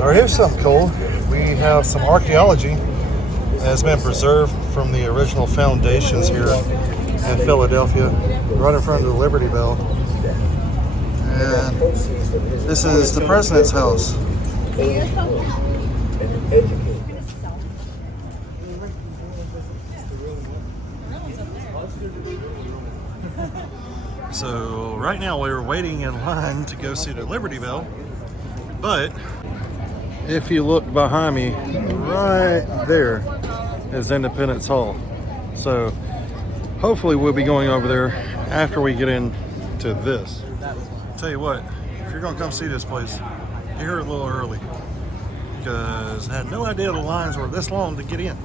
So here's something cool. We have some archaeology that has been preserved from the original foundations here in Philadelphia, right in front of the Liberty Bell. And this is the president's house. So right now we're waiting in line to go see the Liberty Bell, but if you look behind me, right there is Independence Hall. So hopefully we'll be going over there after we get into this. Tell you what, if you're gonna come see this place, get here a little early, because I had no idea the lines were this long to get in.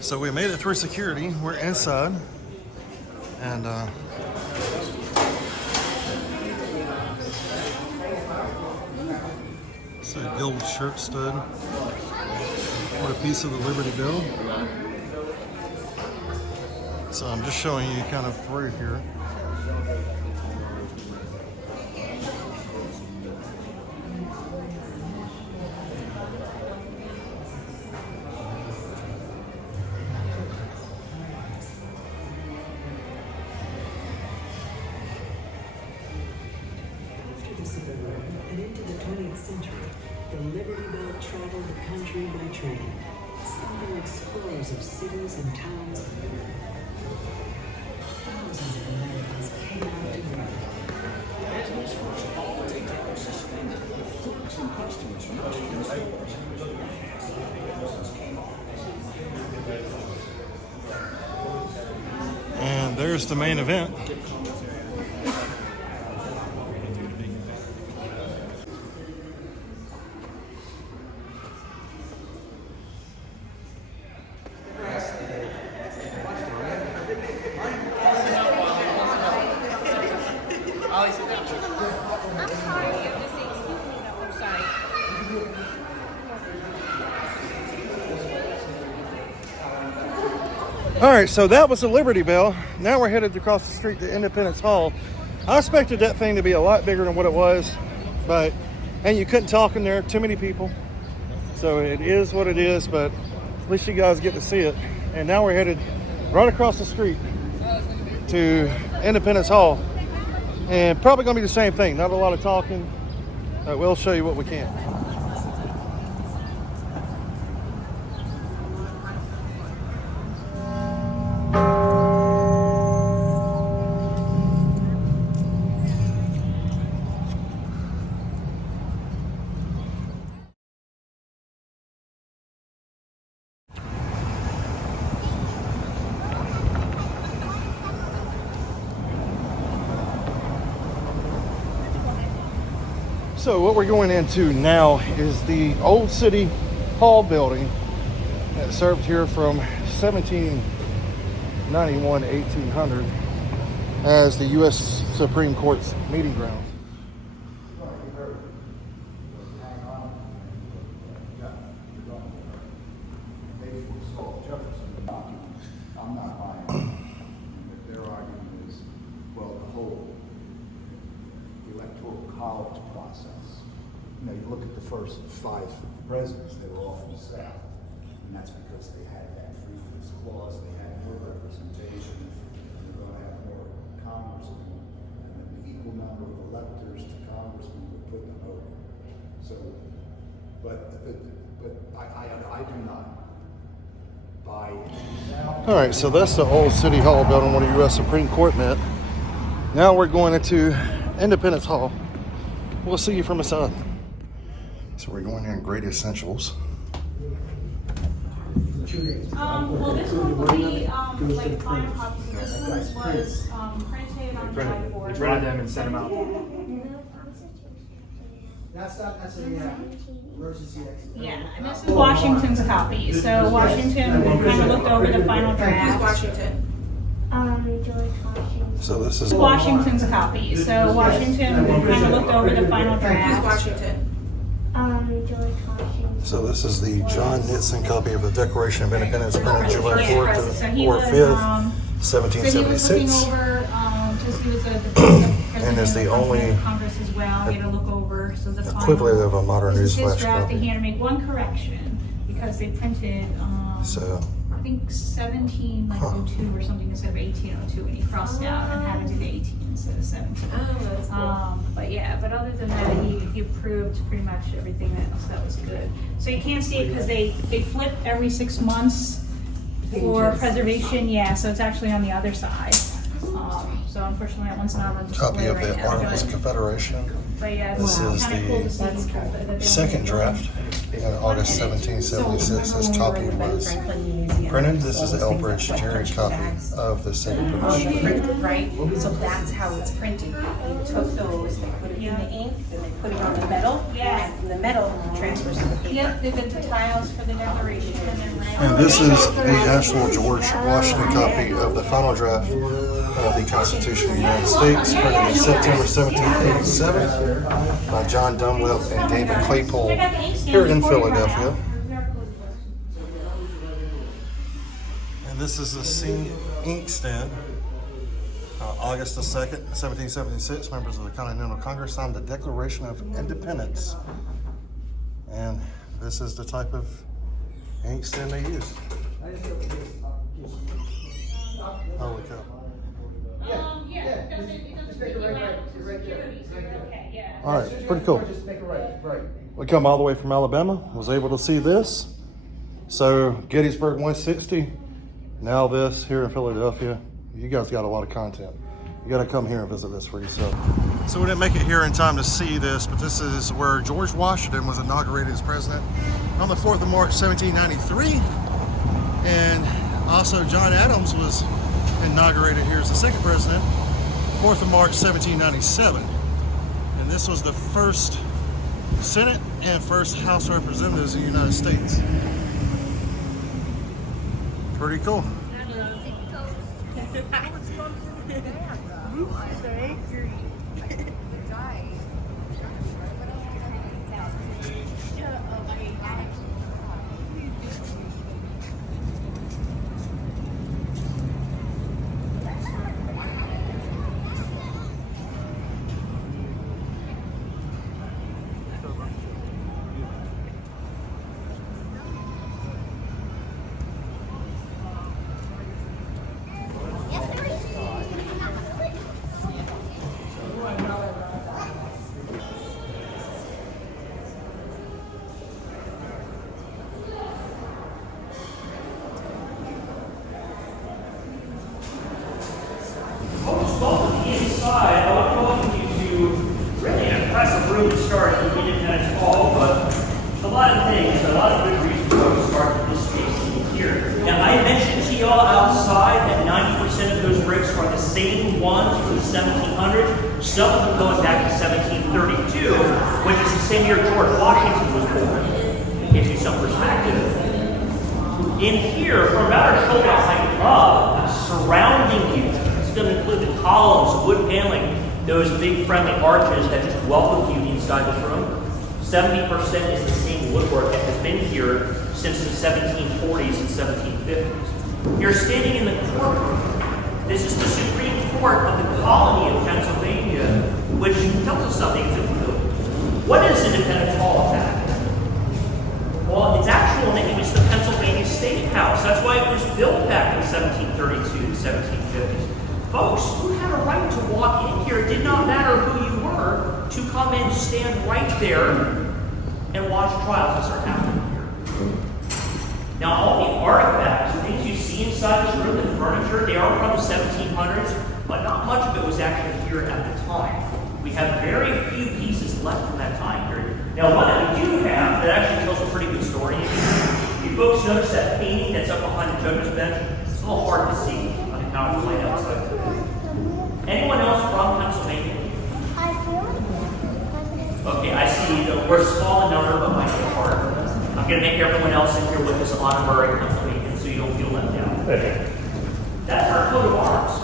So we made it through security. We're inside, and it's a gold shirt stud. What a piece of the Liberty Bell. So I'm just showing you kind of through here. And into the 20th century, the Liberty Bell traveled the country by train, stopping explorers of cities and towns. Thousands of Americans came out to view it. And there's the main event. All right, so that was the Liberty Bell. Now we're headed across the street to Independence Hall. I expected that thing to be a lot bigger than what it was, and you couldn't talk in there, too many people. So it is what it is, but at least you guys get to see it. And now we're headed right across the street to Independence Hall. And probably gonna be the same thing, not a lot of talking. We'll show you what we can. So what we're going into now is the old City Hall building that served here from 1791 to 1800 as the U.S. Supreme Court's meeting grounds. I'm not buying it. Their argument is, well, the whole electoral college process. You know, you look at the first 5 presidents, they were all from the South. And that's because they had that free fist clause, they had more representation, and they're going to have more congressmen. And the equal number of electors to congressmen would put them over. So, but I do not buy it. All right, so that's the old City Hall building where the U.S. Supreme Court met. Now we're going into Independence Hall. We'll see you from inside. So we're going in Great Essentials. Well, this one will be like final copies. This one was printed on July 4th. They printed them and sent them out. That's emergency exit. Yeah, and this is Washington's copy. So Washington kind of looked over the final draft. Washington. George Washington. So this is Washington's copy. So Washington kind of looked over the final draft. Washington. George Washington. So this is the John Nixon copy of the Declaration of Independence printed July 4th So to he 4th, was, 5th, so he was looking 1776. over just he was the president is the only of Congress as well. He had to look over. So the equivalent final, of a modern this is his newsflash draft. copy. He had to make one correction because they printed, So, I think 1702 or something instead of 1802, and he crossed out and had to do the 18 instead of 17. Oh, that's cool. But yeah, but other than that, he approved pretty much everything that was good. So you can't see it because they flip every 6 months for preservation. Yeah, so it's actually on the other side. So unfortunately, that one's not on display copy of right the now. Articles of Confederation. But yeah, This it's is kind of cool to see. That's cool. that they Second only- draft in August 1776. This copy was printed. This is the Elbridge Jerry copy of this independence. Printed, right? So that's how it's printed. They took those, they put it in the ink, then they put it on the metal, Yeah. and from the metal transfers to the paper. Yep, they did the tiles for the Declaration and then ran. And this is the actual George Washington copy of the final draft of the Constitution of the United States, printed in September 1787 by John Dunlap and David Claypole here in Philadelphia. And this is the Sing inkstand. August the 2nd, 1776, members of the Continental Congress signed the Declaration of Independence. And this is the type of inkstand they used. Holy cow. Yeah, it doesn't make it right security, so you're okay, yeah. All right, pretty cool. We come all the way from Alabama, was able to see this. So Gettysburg 160, now this here in Philadelphia. You guys got a lot of content. You got to come here and visit this for yourself. So we didn't make it here in time to see this, but this is where George Washington was inaugurated as president on the 4th of March, 1793. And also John Adams was inaugurated here as the second president, 4th of March, 1797. And this was the first Senate and first House of Representatives in the United States. Pretty cool. Welcome inside. I would welcome you to really an impressive room to start in Independence Hall, but a lot of things, a lot of good reasons to start this space in here. Now, I mentioned to y'all outside that 90% of those bricks are the same ones from the 1700s, some of them going back to 1732, which is the same year George Washington was born. To give you some perspective. In here, from about our shoulder height up, surrounding you, going to include the columns, wood paneling, those big friendly arches that just welcome you inside this room. 70% is the same woodwork that has been here since the 1740s and 1750s. You're standing in the courtroom. This is the Supreme Court of the colony of Pennsylvania, which tells us something. What is Independence Hall exactly? Well, its actual name is the Pennsylvania State House. That's why it was built back in 1732 to 1750s. Folks who had a right to walk in here, it did not matter who you were, to come and stand right there and watch trials as they're happening here. Now, all the artifacts, the things you see inside this room, the furniture, they are from the 1700s, but not much of it was actually here at the time. We have very few pieces left from that time period. Now, one that we do have that actually tells a pretty good story. You folks notice that painting that's up behind the judge's bench? It's a little hard to see on the counterplane outside. Anyone else from Pennsylvania? Okay, I see we're a small number, but might be hard. I'm going to make everyone else in here with us honorary Pennsylvania so you don't feel left out. That's our coat of arms.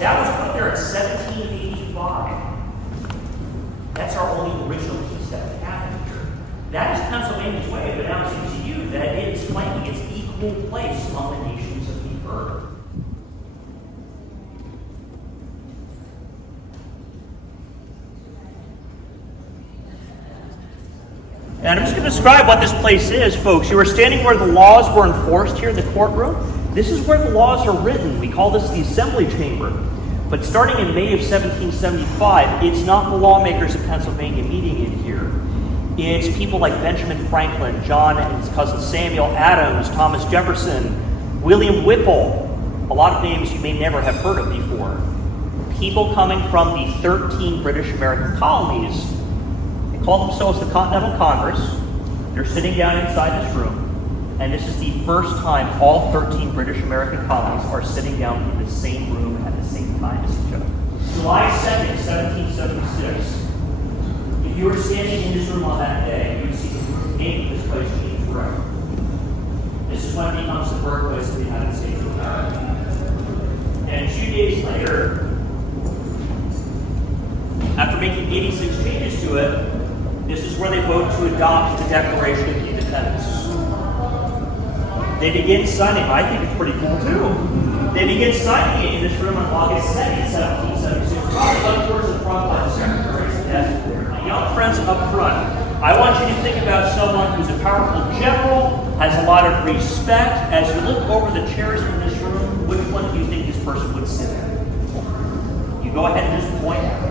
That was put there in 1785. That's our only original piece that we have here. That is Pennsylvania's way of announcing to you that it is claiming its equal place among the nations of the earth. And I'm just going to describe what this place is, folks. You are standing where the laws were enforced here in the courtroom. This is where the laws are written. We call this the Assembly Chamber. But starting in May of 1775, it's not the lawmakers of Pennsylvania meeting in here. It's people like Benjamin Franklin, John and his cousin Samuel Adams, Thomas Jefferson, William Whipple, a lot of names you may never have heard of before. People coming from the 13 British American colonies. They call themselves the Continental Congress. They're sitting down inside this room. And this is the first time all 13 British American colonies are sitting down in the same room at the same time as each other. July 2nd, 1776. If you were standing in this room on that day, you would see the name of this place change forever. This is when it becomes the birthplace of the United States of America. And 2 days later, after making 86 changes to it, this is where they vote to adopt the Declaration of Independence. They begin signing, I think it's pretty cool too. They begin signing it in this room on August 2nd, 1776. Probably up towards the front by the secretary's desk there. My young friends up front, I want you to think about someone who's a powerful general, has a lot of respect. As you look over the chairs in this room, which one do you think this person would sit in? You go ahead and just point at it.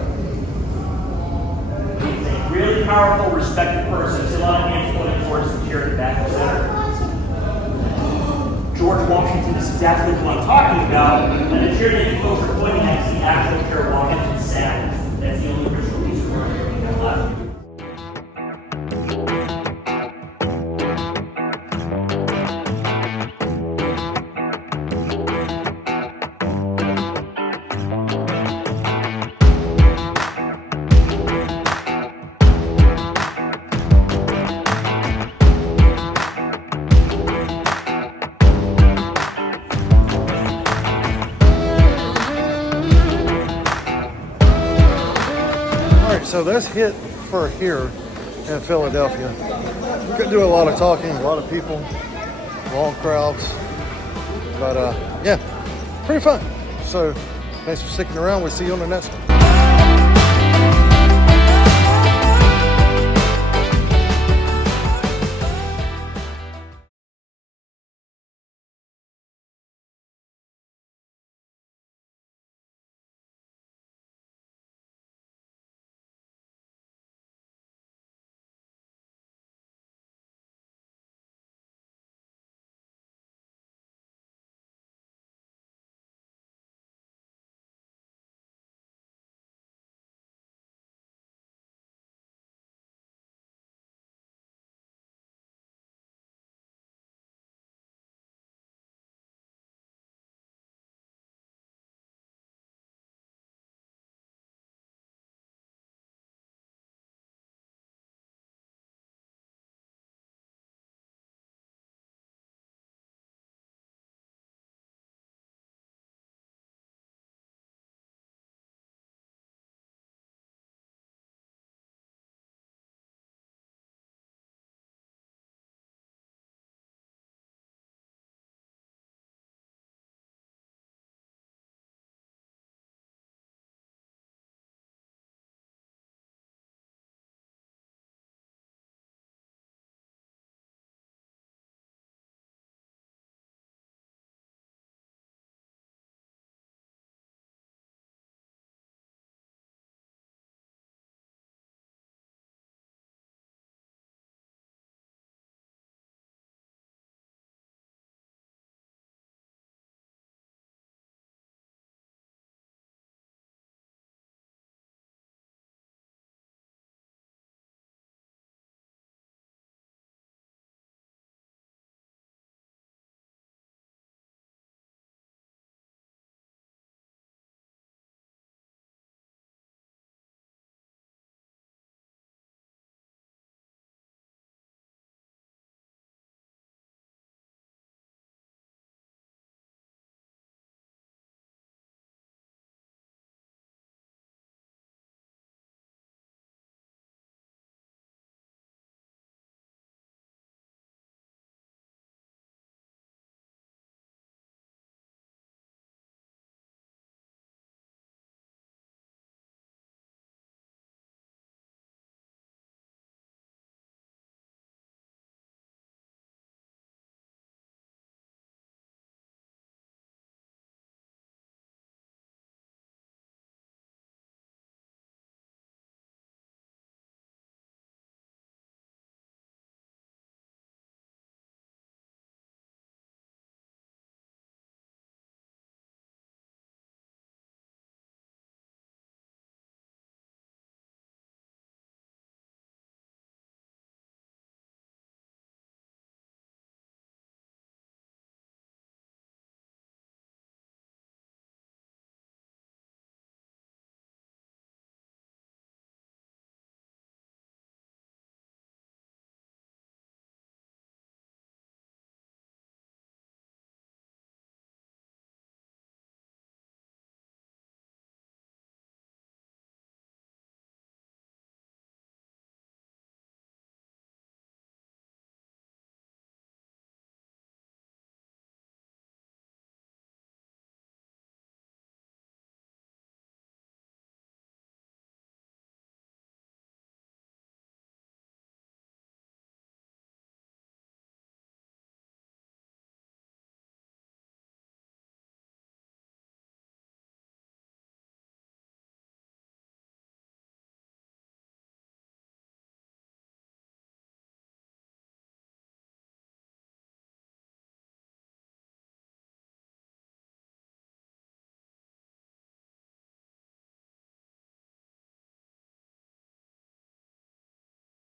He's a really powerful, respected person. There's a lot of hands pointing towards the chair in the back of the center. George Washington is exactly what I'm talking about, and the chair that you folks are pointing at is the actual chair Washington sat. That's the only original piece of furniture we have left. So that's it for here in Philadelphia. Could do a lot of talking, a lot of people, long crowds, but yeah, pretty fun. So thanks for sticking around. We'll see you on the next one.